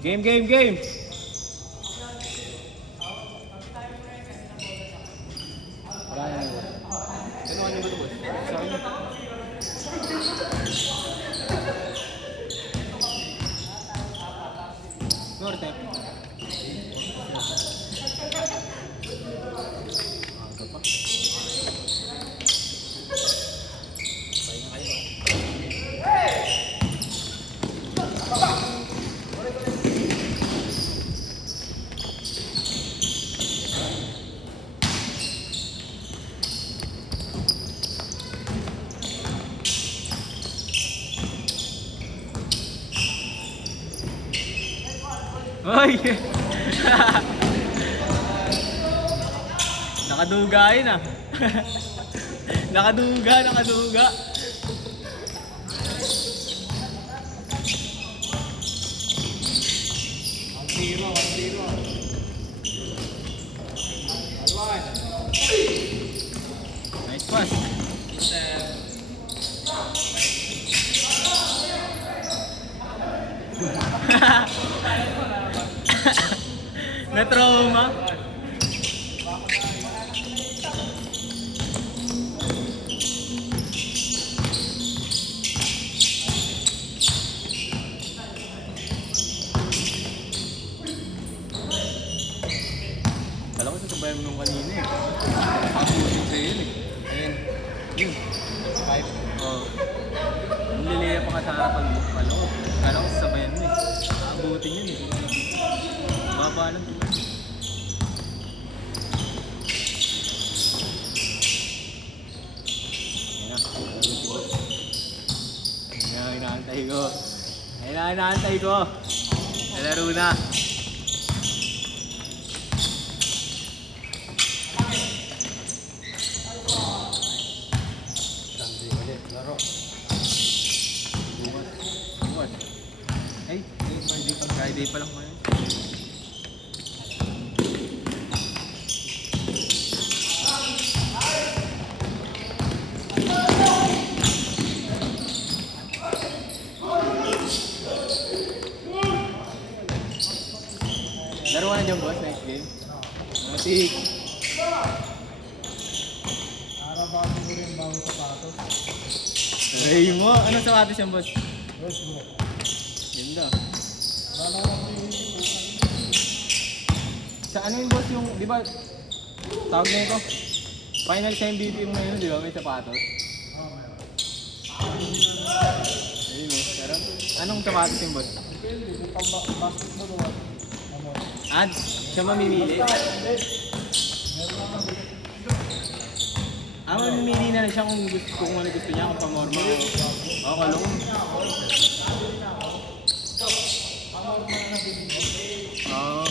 Game, game, game! Wala na yun. Ano ba ito, boss? Sa akin na. Norte. Ay! Nakaduga yun ah. Nakaduga, nakaduga. Nice pass. Na-trauma. Kala ko sasabayan mo nung kanina eh. Nakapusin sa'yo yun eh. Ayun. Yun. Five. Oo. Nililiya pa ka sa harapan mo. Kala ko sasabayan mo eh. Nakabutin yun eh. Baba lang. Ayan na. Inaantay ko. Ayan, inaantay ko. Nalaro na. Sunday ulit. Laro. Bukas. Ay, Friday pa lang ngayon. Laro ka na dyan, boss, next game. Matik. Araw-bago ko rin bago sapatos. Ay mo, anong sapatos yan, boss? Rose bro. Ganda. Wala na ako yung Sa ano yung boss yung, di ba, tawag na ito? Final sa MVP mo ngayon, di ba? May sapatos. Ayun mo, pero anong sapatos yung boss? depende. Kung pang-basketball o ano. Ad, siya mamimili. Mamimili na lang siya kung ano gusto niya, kung pamorma o kalong. Oo.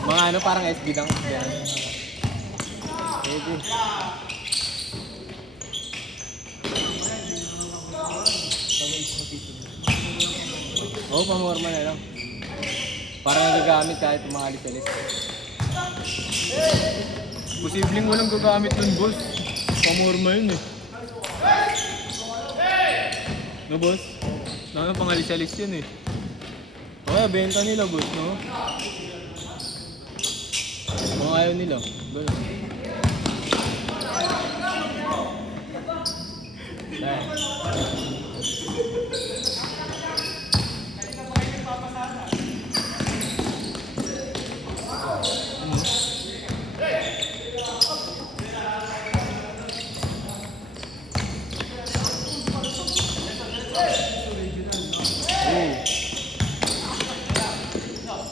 Mga ano, parang SB lang. Yan. Pwede. Oo, pamorma na lang. Parang nagagamit kahit umalis-alis. Posibleng walang gagamit nun, boss. Pamorma yun eh. No, boss? Ano, pangalis-alis yun eh. Okay, benta nila, boss, no? Kung ayaw nila, gano'n. Dahil.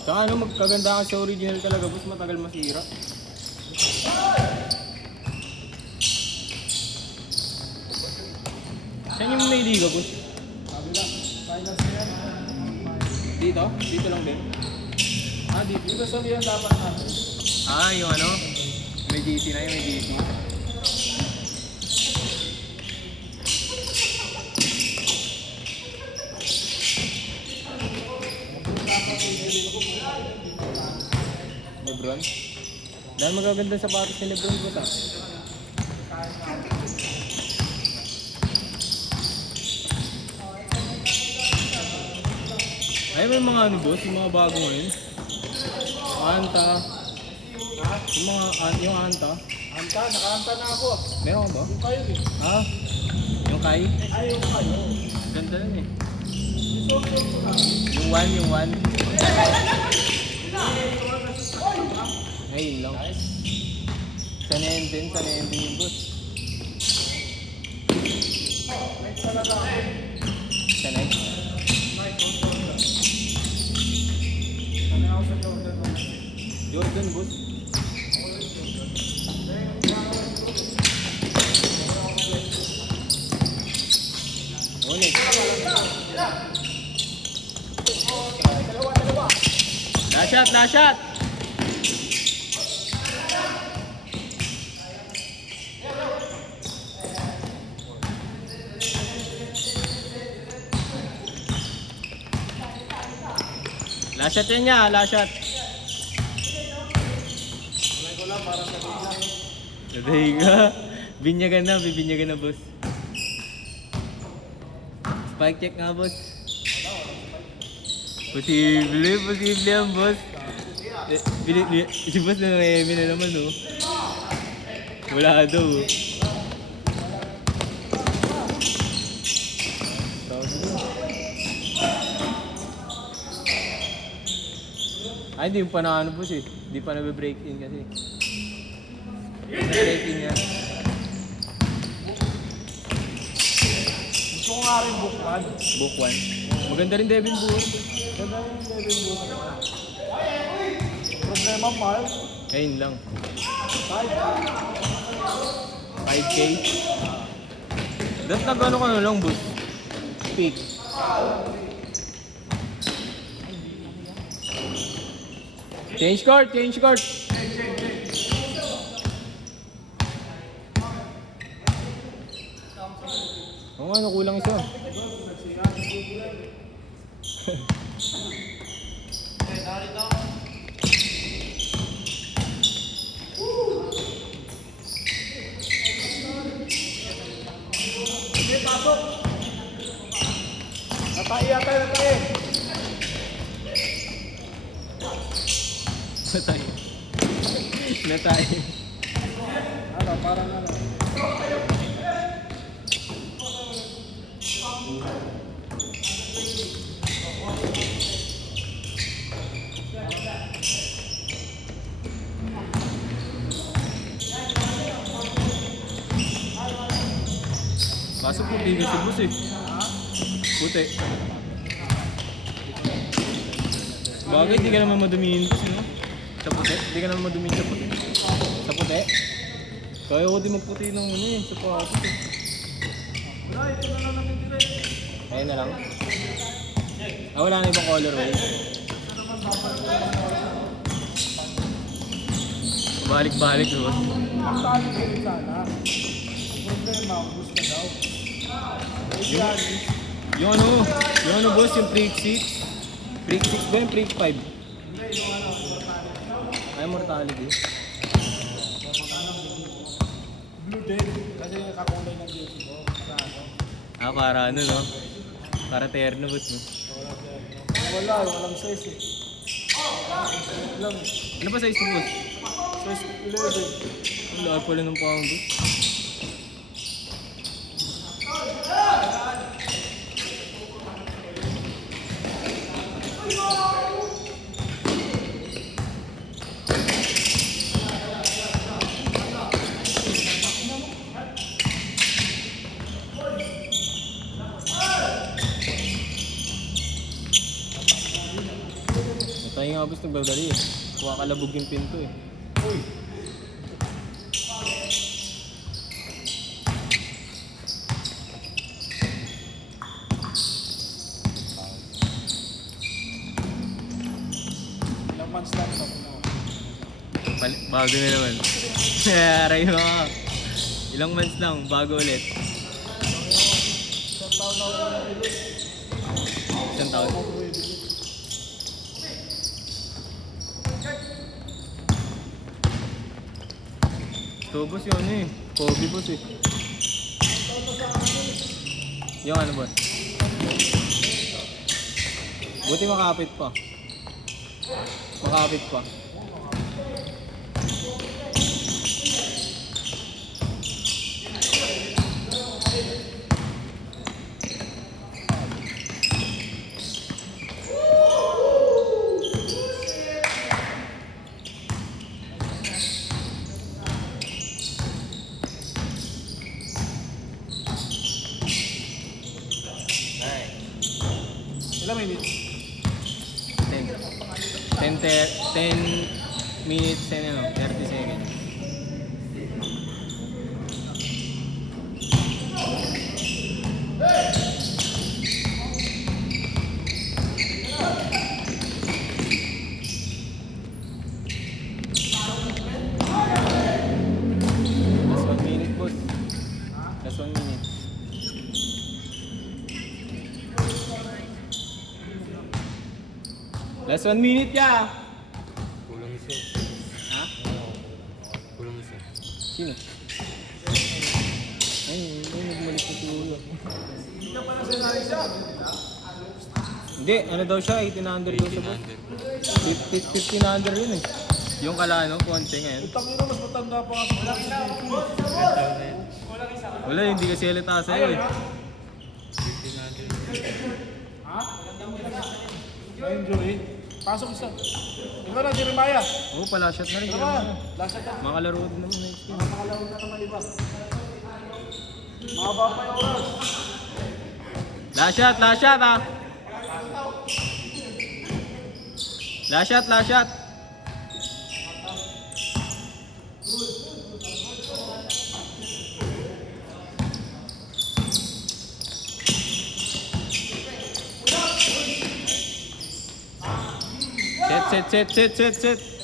Saka ano, magkaganda ka sa original talaga, boss, matagal masira. Saan yung may liga, boss? Kabila. Finals na yan. Dito? Dito lang din? Ah, dito. Dito sabihan dapat natin. Ah, yung ano? May GC na yun, may GC. Lebron? Dahil magaganda sa batis ni Lebron ko ta. Ayaw mo yung mga ano boss, yung mga bago ngayon. Anta. Yung anta. Anta, nakaanta na ako. Meron ka ba? Yung kayo eh. Ha? Yung Kai? Ay, yung kayo. Ganda nun eh. Gusto ko Yung one. Ayun lang. Sanayin din yung boss. Sanay. Ano ako sa Jordan mo? Jordan boss. Ulit. Last shot! Last shot yan niya, last shot. Kulay ko lang para sa Jordan. Dahiga. Bibinyagan na boss. Spike check nga boss. Posible yan boss. Si boss na nangayami na naman oh. Wala daw oh. Ay, hindi pa na ano boss eh. Hindi pa nabe-break in kasi. Break in yan. Gusto ko nga rin bukman. Book 1. Maganda rin Devin Book. Ganda yung Devin bukman. Problema, Mark. Ayun lang. 5K. Dapat nag-ano ka na lang boss. Pick. Change court! Oo nga, kulang isa. Natay. Natay. Ano, parang ano. Kaso puti na si boss eh. Puti. Bagay, di ka naman madumihin boss, no? Sa puti? Di ka naman madumihin sa puti. Sa puti? Kaya ko di magputi ng ano eh, sa pasos eh. Wala, ito na lang natitira. Ayun na lang. Wala na ibang colorway. Balik-balik boss. Magtali kayo sana. Problema, gusto daw. Yung ano boss, yung Freak 6. Freak 6 ba yung Freak 5? Ay, mortality. Blue din. Kasi nakakulay ng beauty ko. Para ano no? Para terno boss no? Walang size eh. Lang. Ano ba size mo boss? Size 11. Ang lahat pala ng pang boss. Tayo nga boss nagdadali eh. Kuha kalabog yung pinto eh. Uy. Ilang months lang sa puno. Bago na naman. Aray mo. Ilang months lang, bago ulit. Isang taon na ako nabili. Isang taon. Ako bumibili. Ito boss yung ano eh. Kobe boss eh. Yung ano boss? Buti makapit pa. Makapit pa. Ilang minutes? 10 minutes and 30 seconds. Last 1 minute, boss. Last 1 minute. Last 1 minute ya. Kulang isa. Ha? Kulang isa. Sino? Ay, nagmalik na siguro. Hindi ka pala sinali siya. Hindi, ano daw siya? 18 under daw siya, boss. 15 under yun eh. Yung kala, no? Konti ngayon. Utang nyo mas matanda pa nga sa Wala, hindi kasi halata sa'yo eh. 15 natin. Ha? Ayun, Joey. Pasok isa. Iba na, Jeremiah. Oo, pala shot na rin. Tara ba? Last shot na. Makalaro din naman next game. Nakakalawin na naman iba. Mahaba pa yung oras. Last shot ah! Last shot! Set.